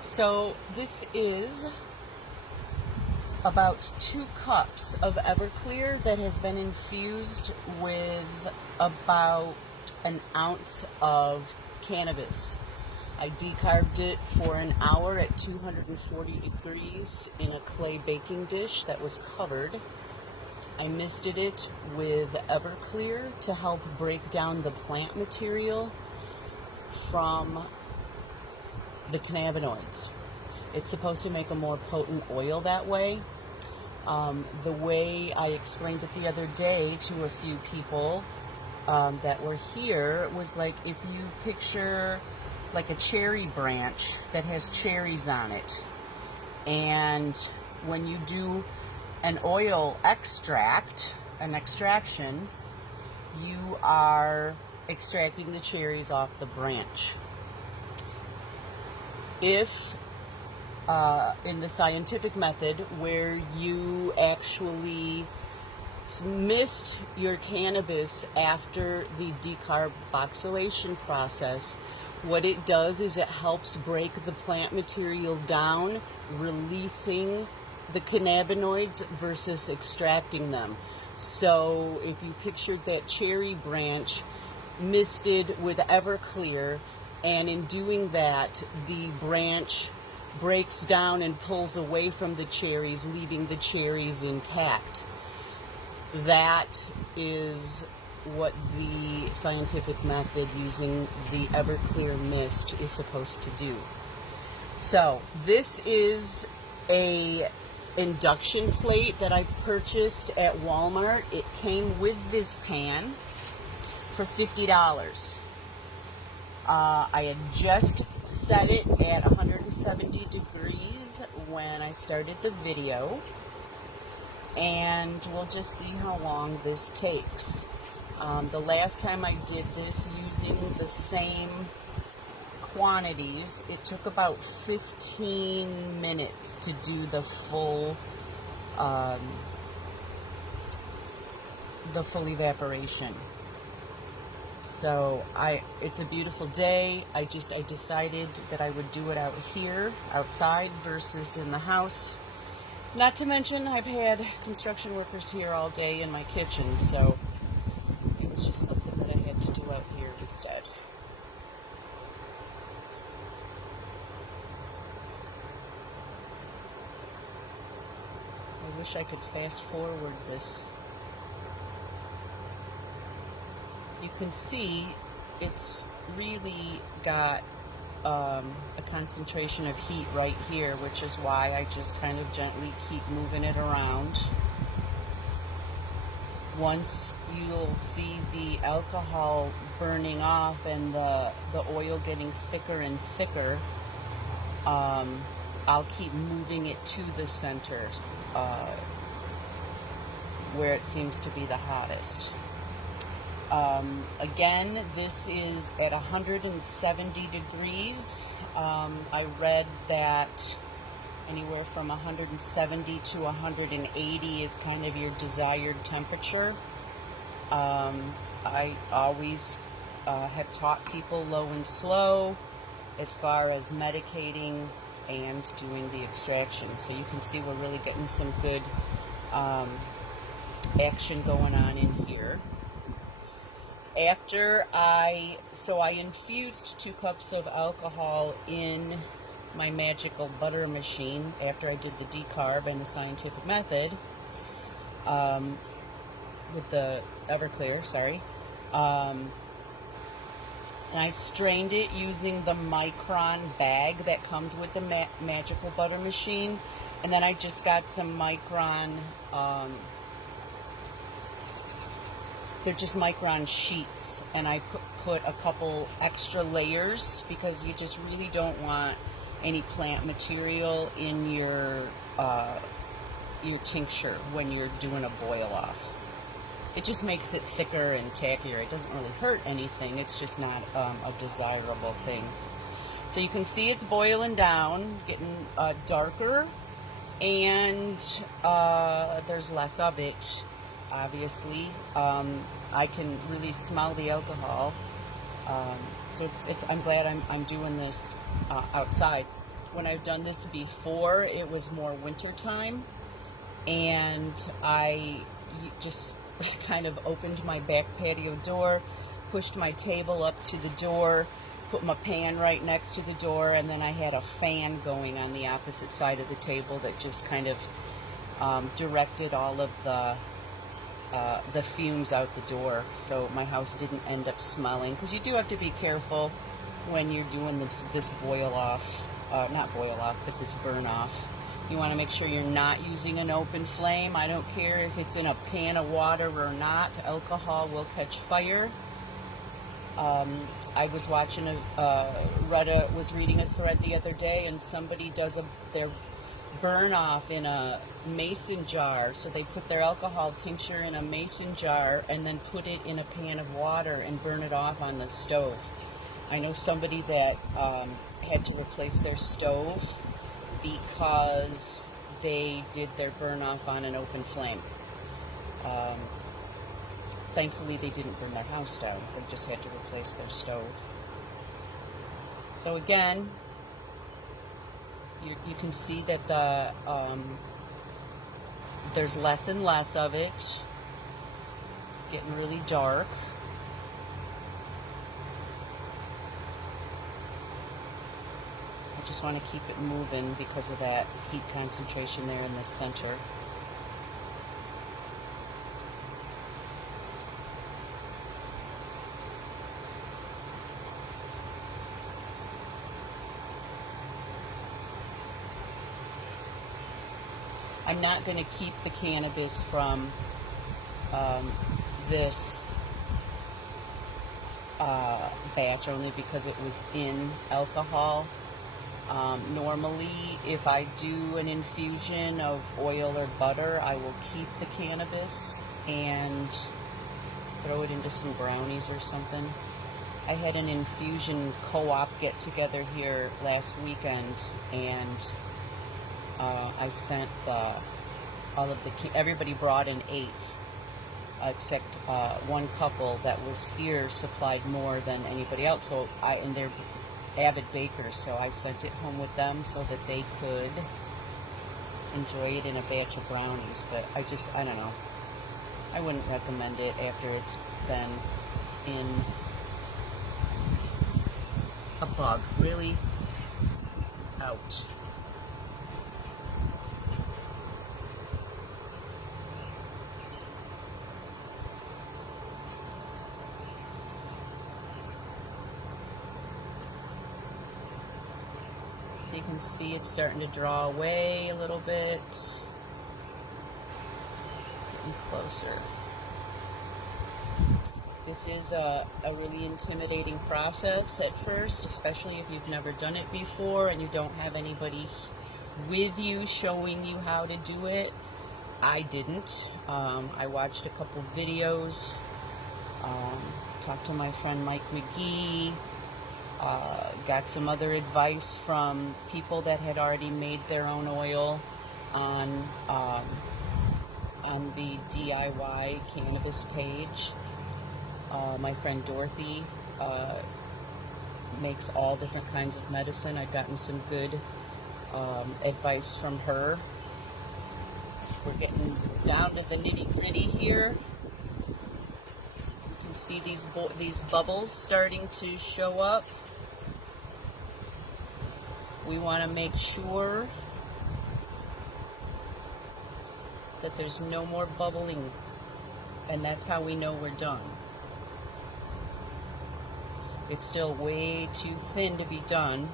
So this is about 2 cups of Everclear that has been infused with about an ounce of cannabis. I decarbed it for an hour at 240 degrees in a clay baking dish that was covered. I misted it with Everclear to help break down the plant material from the cannabinoids. It's supposed to make a more potent oil that way. The way I explained it the other day to a few people that were here was like if you picture like a cherry branch that has cherries on it, and when you do an oil extraction, you are extracting the cherries off the branch. If in the scientific method where you actually mist your cannabis after the decarboxylation process, what it does is it helps break the plant material down, releasing the cannabinoids versus extracting them. So if you pictured that cherry branch misted with Everclear, and in doing that, the branch breaks down and pulls away from the cherries, leaving the cherries intact. That is what the scientific method using the Everclear mist is supposed to do. So this is a induction plate that I've purchased at Walmart. It came with this pan for $50. I had just set it at 170 degrees when I started the video, and we'll just see how long this takes. The last time I did this using the same quantities, it took about 15 minutes to do the full evaporation. So it's a beautiful day. I decided that I would do it out here, outside, versus in the house. Not to mention, I've had construction workers here all day in my kitchen, so it was just something that I had to do out here instead. I wish I could fast forward this. You can see it's really got a concentration of heat right here, which is why I just kind of gently keep moving it around. Once you'll see the alcohol burning off and the oil getting thicker and thicker, I'll keep moving it to the center where it seems to be the hottest. Again, this is at 170 degrees. I read that anywhere from 170 to 180 is kind of your desired temperature. I always have taught people low and slow as far as medicating and doing the extraction. So you can see we're really getting some good action going on in here. After I infused 2 cups of alcohol in my magical butter machine after I did the decarb and the scientific method with the Everclear, and I strained it using the Micron bag that comes with the magical butter machine, and then I just got some Micron they're just Micron sheets, and I put a couple extra layers because you just really don't want any plant material in your tincture when you're doing a boil off. It just makes it thicker and tackier. It doesn't really hurt anything. It's just not a desirable thing. So you can see it's boiling down, getting darker, and there's less of it, obviously. I can really smell the alcohol. So I'm glad I'm doing this outside. when I've done this before, it was more winter time, and I just kind of opened my back patio door, pushed my table up to the door, put my pan right next to the door, and then I had a fan going on the opposite side of the table that just kind of directed all of the fumes out the door, so my house didn't end up smelling. Because you do have to be careful when you're doing this boil off, not boil off, but this burn off. You want to make sure you're not using an open flame. I don't care if it's in a pan of water or not. Alcohol will catch fire. I was watching was reading a thread the other day, and somebody does their burn off in a mason jar. So they put their alcohol tincture in a mason jar and then put it in a pan of water and burn it off on the stove. I know somebody that had to replace their stove because they did their burn off on an open flame. Thankfully, they didn't burn their house down. They just had to replace their stove. So again, you can see that there's less and less of it, getting really dark. I just want to keep it moving because of that heat concentration there in the center. I'm not going to keep the cannabis from this batch only because it was in alcohol. Normally, if I do an infusion of oil or butter, I will keep the cannabis and throw it into some brownies or something. I had an infusion co-op get together here last weekend, and I sent everybody brought an eighth, except one couple that was here supplied more than anybody else. So and they're avid bakers, so I sent it home with them so that they could enjoy it in a batch of brownies. But I don't know. I wouldn't recommend it after it's been in a bug. Really out. You can see it's starting to draw away a little bit. Getting closer. This is a really intimidating process at first, especially if you've never done it before and you don't have anybody with you showing you how to do it. I didn't. I watched a couple videos, talked to my friend Mike McGee, got some other advice from people that had already made their own oil on the DIY cannabis page. My friend Dorothy makes all different kinds of medicine. I've gotten some good advice from her. We're getting down to the nitty-gritty here. You can see these bubbles starting to show up. We want to make sure that there's no more bubbling, and that's how we know we're done. It's still way too thin to be done,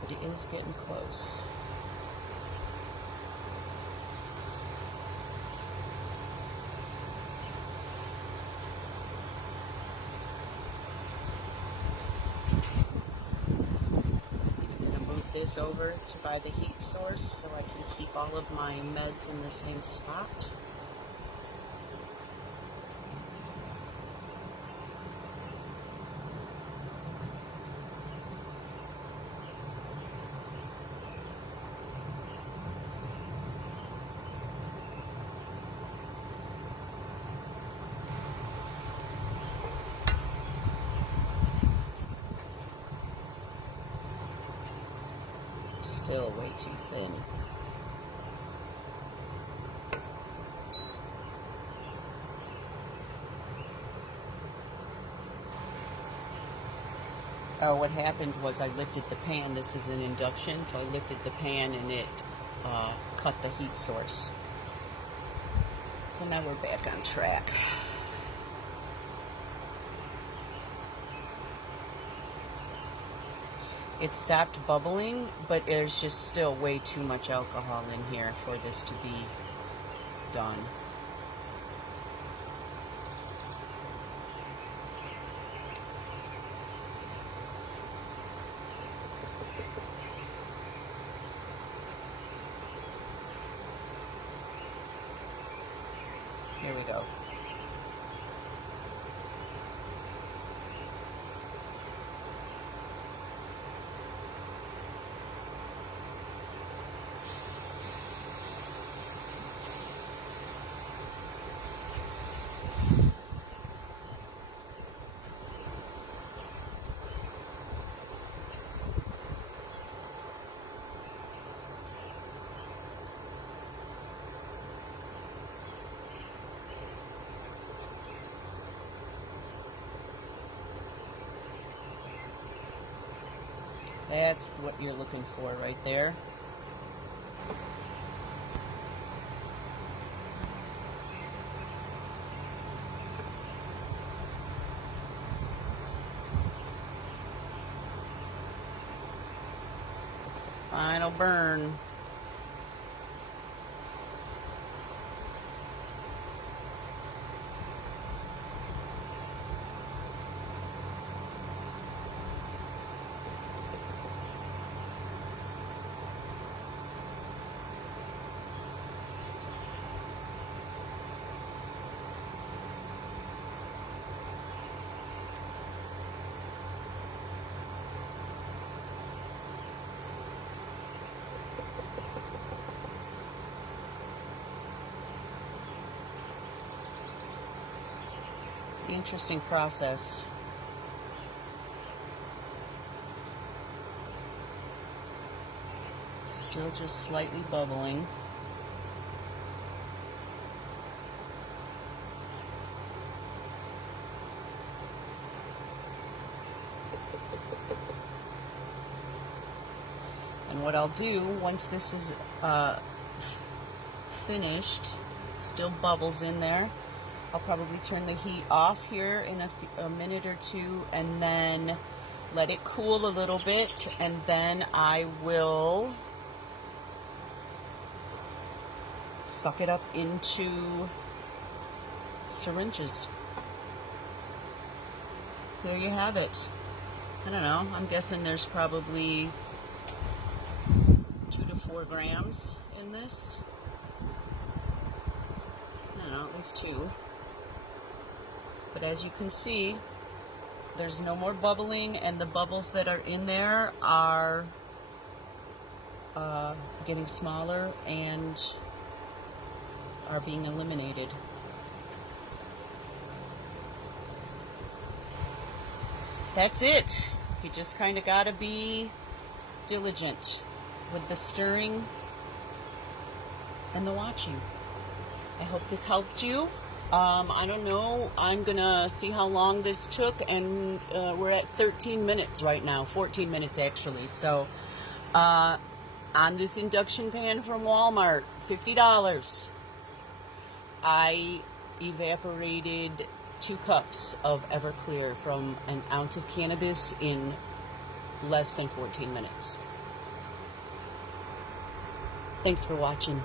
but it is getting close. This over to by the heat source so I can keep all of my meds in the same spot. Still way too thin. Oh, what happened was I lifted the pan. This is an induction, so I lifted the pan and it cut the heat source. So now we're back on track. It stopped bubbling, but there's just still way too much alcohol in here for this to be done. Here we go. That's what you're looking for right there. It's the final burn. Interesting process. Still just slightly bubbling. And what I'll do once this is finished, still bubbles in there, I'll probably turn the heat off here in a minute or two and then let it cool a little bit, and then I will suck it up into syringes. There you have it. I don't know, I'm guessing there's probably 2 to 4 grams in this. I don't know, at least 2. But as you can see, there's no more bubbling, and the bubbles that are in there are getting smaller and are being eliminated. That's it. You just kind of got to be diligent with the stirring and the watching. I hope this helped you. I don't know. I'm going to see how long this took, and we're at 13 minutes right now, 14 minutes actually. So, on this induction pan from Walmart, $50, I evaporated 2 cups of Everclear from an ounce of cannabis in less than 14 minutes. Thanks for watching.